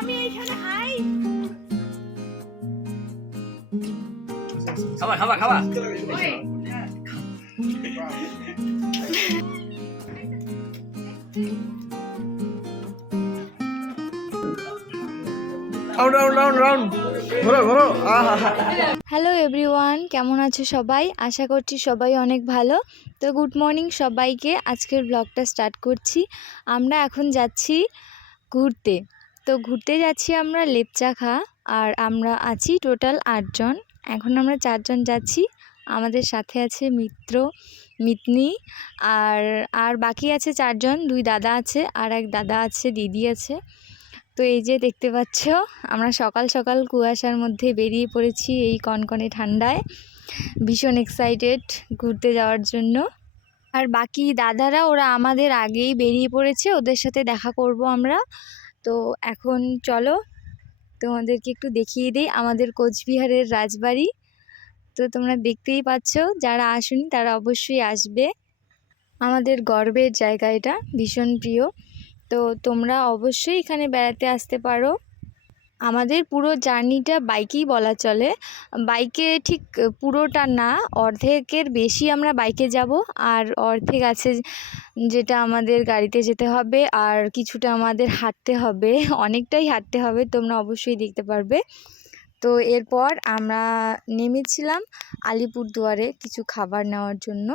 আমি এইখানে হাই খাবা খাবা খাবা হ্যালো এভরিওয়ান, কেমন আছো সবাই? আশা করছি সবাই অনেক ভালো। তো গুড মর্নিং সবাইকে। আজকের ব্লগটা স্টার্ট করছি। আমরা এখন যাচ্ছি ঘুরতে। তো ঘুরতে যাচ্ছি আমরা লেপচাখা, আর আমরা আছি টোটাল 8 জন। এখন আমরা 4 জন যাচ্ছি। আমাদের সাথে আছে মিত্র, মিতনি, আর বাকি আছে 4 জন। 2 দাদা আছে, আর এক দাদা আছে, দিদি আছে। তো এই যে দেখতে পাচ্ছ, আমরা সকাল সকাল কুয়াশার মধ্যে বেরিয়ে পড়েছি এই কনকনে ঠান্ডায়। ভীষণ এক্সাইটেড ঘুরতে যাওয়ার জন্য। আর বাকি দাদারা ওরা আমাদের আগেই বেরিয়ে পড়েছে, ওদের সাথে দেখা করব আমরা। তো এখন চলো তোমাদেরকে একটু দেখিয়ে দিই আমাদের কোচবিহারের রাজবাড়ি। তো তোমরা দেখতেই পাচ্ছ, যারা আসেনি তারা অবশ্যই আসবে। আমাদের গর্বের জায়গা, এটা ভীষণ প্রিয়। তো তোমরা অবশ্যই এখানে বেড়াতে আসতে পারো। আমাদের পুরো জার্নিটা বাইকেই বলা চলে। বাইকে ঠিক পুরোটা না, অর্ধেকের বেশি আমরা বাইকে যাব, আর অর্ধেক আছে যেটা আমাদের গাড়িতে যেতে হবে, আর কিছুটা আমাদের হাঁটতে হবে। অনেকটাই হাঁটতে হবে, তোমরা অবশ্যই দেখতে পারবে। তো এরপর আমরা নেমেছিলাম আলিপুরদুয়ারে কিছু খাবার নেওয়ার জন্য।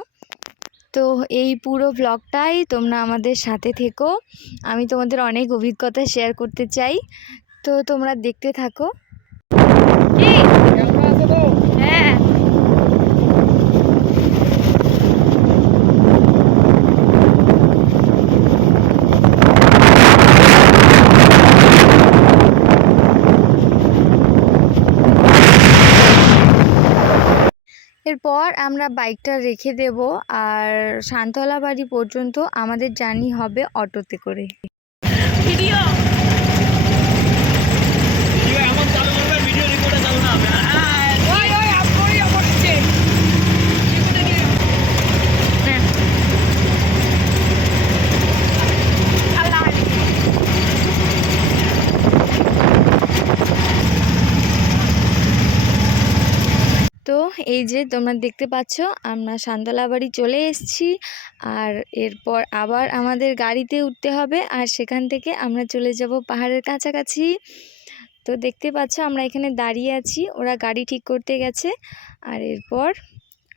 তো এই পুরো ব্লগটাই তোমরা আমাদের সাথে থেকো। আমি তোমাদের অনেক অভিজ্ঞতা শেয়ার করতে চাই, তো তোমরা দেখতে থাকো। হ্যাঁ, এরপর আমরা বাইকটা রেখে দেব, আর শান্তলা বাড়ি পর্যন্ত আমাদের জার্নি হবে অটোতে করে। ভিডিও এমন চালু করবে, ভিডিও রেকর্ডে চালু না হবে। ওই ওই আপনি করছে আল্লাহ। তো এই যে তোমরা দেখতে পাচ্ছ, আমরা শান্তলা বাড়ি চলে এসেছি। আর এরপর আবার আমাদের গাড়িতে উঠতে হবে, আর সেখান থেকে আমরা চলে যাব পাহাড়ের কাছাকাছি। তো দেখতে পাচ্ছ আমরা এখানে দাঁড়িয়ে আছি, ওরা গাড়ি ঠিক করতে গেছে। আর এরপর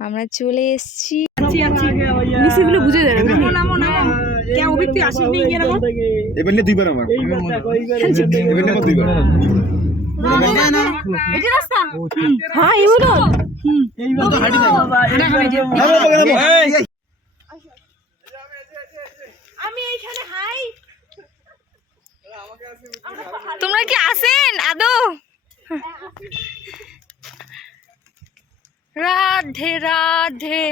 আমরা চলে এসেছি। নিচেগুলো বুঝে যাবে। নামো নামো নামো, কে অভিজ্ঞতা আসেনি গিয়ে নামো। এবেলে দুইবার আমার এবেলে কত দুইবার এটা রাস্তা হ্যাঁ এই বলো এই তো হাঁটি না আমি এইখানে হাই। তোমরা কি আসেন আদৌ? রাধে রাধে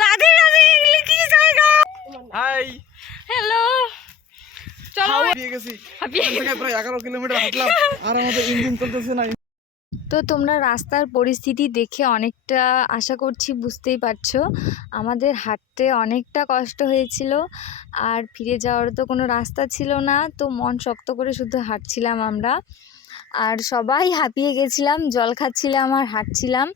রাধে রাধে, এগুলি কি জায়গা? হাই হ্যালো, চলো। হাঁপিয়ে গেছি, এখান থেকে প্রায় 11 কিলোমিটার হাঁটলাম, আর আমাদের ইঞ্জিন চলতেছে না। তো তোমরা রাস্তার পরিস্থিতি দেখে অনেকটা আশা করছি বুঝতেই পারছো, আমাদের হাঁটতে অনেকটা কষ্ট হয়েছিল। আর ফিরে যাওয়ার তো কোনো রাস্তা ছিল না, তো মন শক্ত করে শুধু হাঁটছিলাম আমরা। আর সবাই হাঁপিয়ে গেছিলাম, জল খাচ্ছিলাম আর হাঁটছিলাম।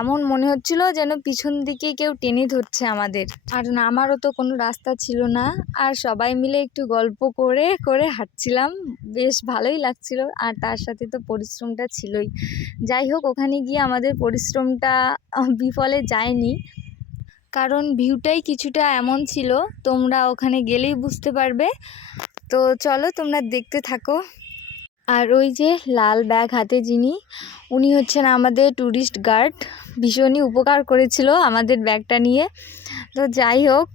এমন মনে হচ্ছিল যেন পিছন দিকে কেউ টেনে ধরছে আমাদের। আর নামারও তো কোনো রাস্তা ছিল না, আর সবাই মিলে একটু গল্প করে করে হাঁটছিলাম, বেশ ভালোই লাগছিল। আর তার সাথে তো পরিশ্রমটা ছিলই। যাই হোক, ওখানে গিয়ে আমাদের পরিশ্রমটা বিফলে যায়নি, কারণ ভিউটাই কিছুটা এমন ছিল, তোমরা ওখানে গেলেই বুঝতে পারবে। তো চলো তোমরা দেখতে থাকো। আর ওই যে লাল ব্যাগ হাতে যিনি, উনি হচ্ছেন আমাদের ট্যুরিস্ট গার্ড। ভীষণই উপকার করেছিল আমাদের ব্যাগটা নিয়ে। তো যাই হোক,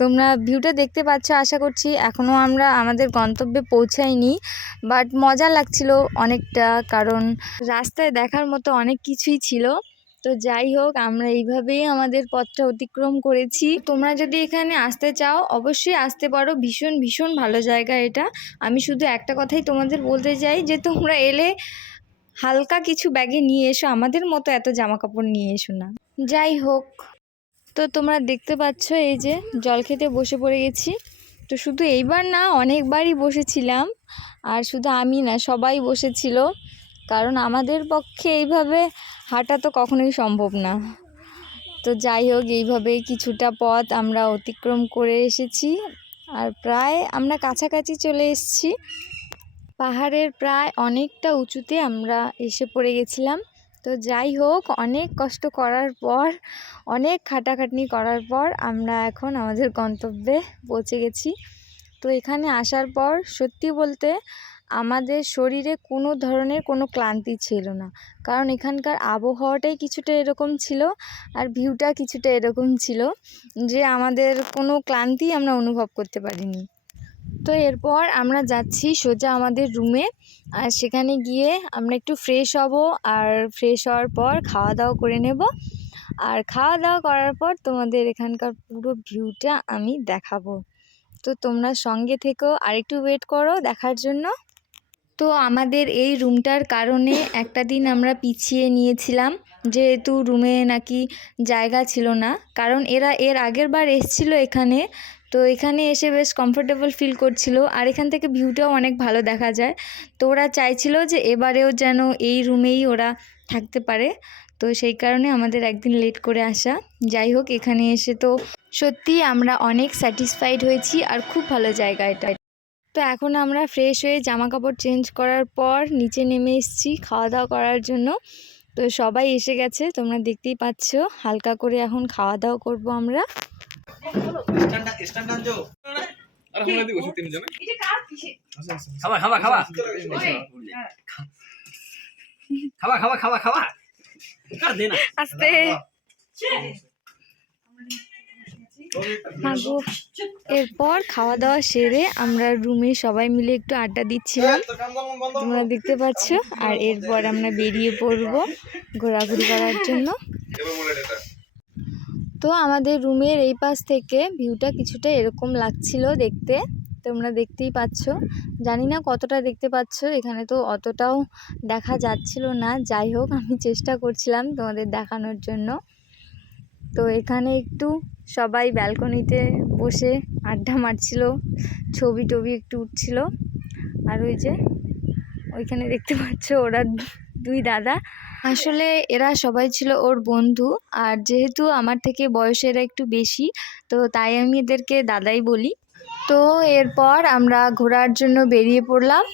তোমরা ভিউটা দেখতে পাচ্ছ আশা করছি। এখনও আমরা আমাদের গন্তব্যে পৌঁছাইনি, বাট মজা লাগছিল অনেকটা, কারণ রাস্তায় দেখার মতো অনেক কিছুই ছিল। তো যাই হোক, আমরা এইভাবেই আমাদের পথটা অতিক্রম করেছি। তোমরা যদি এখানে আসতে চাও অবশ্যই আসতে পারো, ভীষণ ভীষণ ভালো জায়গা এটা। আমি শুধু একটা কথাই তোমাদের বলতে চাই, যে তোমরা এলে হালকা কিছু ব্যাগে নিয়ে এসো, আমাদের মতো এত জামা কাপড় নিয়ে এসো না। যাই হোক, তো তোমরা দেখতে পাচ্ছ এই যে জল খেতে বসে পড়ে গেছি। তো শুধু এইবার না, অনেকবারই বসেছিলাম। আর শুধু আমি না, সবাই বসেছিল, কারণ আমাদের পক্ষে এইভাবে হাঁটা তো কখনোই সম্ভব না। তো যাই হোক, এইভাবে কিছুটা পথ আমরা অতিক্রম করে এসেছি, আর প্রায় আমরা কাছাকাছি চলে এসেছি। পাহাড়ের প্রায় অনেকটা উঁচুতে আমরা এসে পড়ে গেছিলাম। তো যাই হোক, অনেক কষ্ট করার পর, অনেক খাটাখাটনি করার পর আমরা এখন আমাদের গন্তব্যে পৌঁছে গেছি। তো এখানে আসার পর সত্যি বলতে আমাদের শরীরে কোনো ধরনের কোনো ক্লান্তি ছিল না, কারণ এখানকার আবহাওয়াটাই কিছুটা এরকম ছিল, আর ভিউটা কিছুটা এরকম ছিল যে আমাদের কোনো ক্লান্তি আমরা অনুভব করতে পারিনি। তো এরপর আমরা যাচ্ছি সোজা আমাদের রুমে, আর সেখানে গিয়ে আমরা একটু ফ্রেশ হব, আর ফ্রেশ হওয়ার পর খাওয়া দাওয়া করে নেব। আর খাওয়া দাওয়া করার পর তোমাদের এখানকার পুরো ভিউটা আমি দেখাবো। তো তোমরা সঙ্গে থেকেও আর একটু ওয়েট করো দেখার জন্য। তো আমাদের এই রুমটার কারণে একটা দিন আমরা পিছিয়ে নিয়েছিলাম, যেহেতু রুমে নাকি জায়গা ছিল না, কারণ এরা এর আগের বার এসেছিলো এখানে, তো এখানে এসে বেশ কমফোর্টেবল ফিল করছিল, আর এখান থেকে ভিউটাও অনেক ভালো দেখা যায়। তো ওরা চাইছিল যে এবারেও যেন এই রুমেই ওরা থাকতে পারে, তো সেই কারণে আমাদের একদিন লেট করে আসা। যাই হোক, এখানে এসে তো সত্যি আমরা অনেক স্যাটিসফাইড হয়েছি, আর খুব ভালো জায়গা এটা। তো এখন আমরা ফ্রেশ হয়ে জামা কাপড় চেঞ্জ করার পর নিচে নেমে এসেছি খাওয়া দাওয়া করার জন্য। তো সবাই এসে গেছে, তোমরা দেখতেই পাচ্ছ। হালকা করে এখন খাওয়া দাওয়া করবো আমরা। আস্তে মাগো। এরপর খাওয়া দাওয়া সেরে আমরা রুমে সবাই মিলে একটু আড্ডা দিচ্ছিলাম, তোমরা দেখতে পাচ্ছ। আর এরপর আমরা বেরিয়ে পড়বো ঘোরাঘুরি করার জন্য। তো আমাদের রুমের এই পাশ থেকে ভিউটা কিছুটা এরকম লাগছিল দেখতে, তোমরা দেখতেই পাচ্ছ। জানি না কতটা দেখতে পাচ্ছ, এখানে তো অতটাও দেখা যাচ্ছিল না। যাই হোক, আমি চেষ্টা করছিলাম তোমাদের দেখানোর জন্য। তো এখানে একটু সবাই ব্যালকনিতে বসে আড্ডা মারছিল, ছবি টবি একটু উঠছিল। আর ওই যে ওইখানে দেখতে পাচ্ছ ওরা দুই দাদা, আসলে এরা সবাই ছিল ওর বন্ধু, আর যেহেতু আমার থেকে বয়সে এরা একটু বেশি, তো তাই আমি এদেরকে দাদাই বলি। তো এরপর আমরা ঘোরার জন্য বেরিয়ে পড়লাম,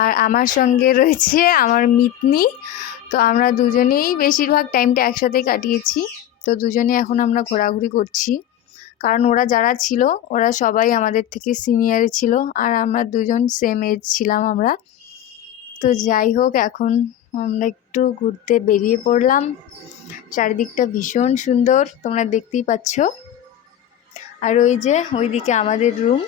আর আমার সঙ্গে রয়েছে আমার মিতনি। তো আমরা দুজনেই বেশিরভাগ টাইমটা একসাথে কাটিয়েছি। তো দুজনে এখন আমরা ঘোরাঘুরি করছি, কারণ ওরা যারা ছিল ওরা সবাই আমাদের থেকে সিনিয়রে ছিল, আর আমরা দুজন সেম এজ ছিলাম আমরা। তো যাই হোক, এখন আমরা একটু ঘুরতে বেরিয়ে পড়লাম। চারিদিকটা ভীষণ সুন্দর, তোমরা দেখতেই পাচ্ছ। আর ওই যে ওইদিকে আমাদের রুম,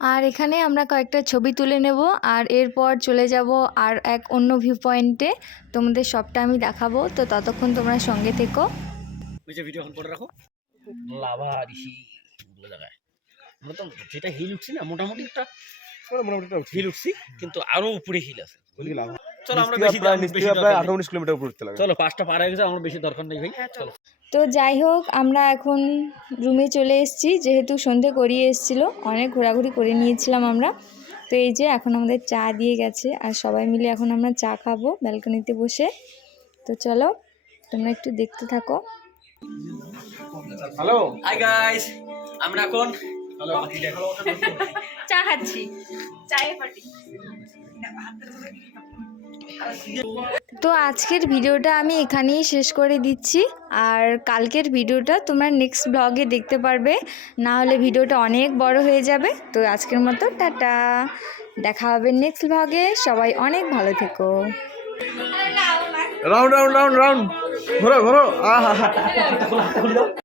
আর এখানে আমরা কয়েকটা ছবি তুলে নেব, আর এরপর চলে যাব আর এক অন্য ভিউ পয়েন্টে। তোমাদের সবটা আমি দেখাবো, তো ততক্ষণ তোমরা সঙ্গে থেকো। ভিডিও অন করে রাখো। লাভা ঋষি জায়গায় আমরা তো যেটা হিল উঠছি না, মোটামুটি একটা হিল উঠছি, কিন্তু আরো উপরে হিল আছে। চলো আমরা বেশি প্রায় 18-19 কিলোমিটার উপরে উঠতে লাগে। চলো 5টা পার হয়ে গেছে, আমরা বেশি দরকার নেই ভাই। চলো। তো যাই হোক, আমরা এখন রুমে চলে এসেছি, যেহেতু সন্ধে গড়িয়ে এসেছিলো, অনেক ঘোরাঘুরি করে নিয়েছিলাম আমরা। তো এই যে এখন আমাদের চা দিয়ে গেছে, আর সবাই মিলে এখন আমরা চা খাবো ব্যালকনিতে বসে। তো চলো, তোমরা একটু দেখতে থাকো। হ্যালো, হাই গাইস, আমরা এখন চা খাচ্ছি, চায়ে পার্টি। তো আজকের ভিডিওটা আমি এখানেই শেষ করে দিচ্ছি, আর কালকের ভিডিওটা তোমরা নেক্সট ব্লগে দেখতে পারবে, না হলে ভিডিওটা অনেক বড় হয়ে যাবে। তো আজকের মতো টাটা, দেখা হবে নেক্সট ব্লগে। সবাই অনেক ভালো থেকো। রাউন্ড রাউন্ড রাউন্ড রাউন্ড ঘোরো ঘোরো। আহা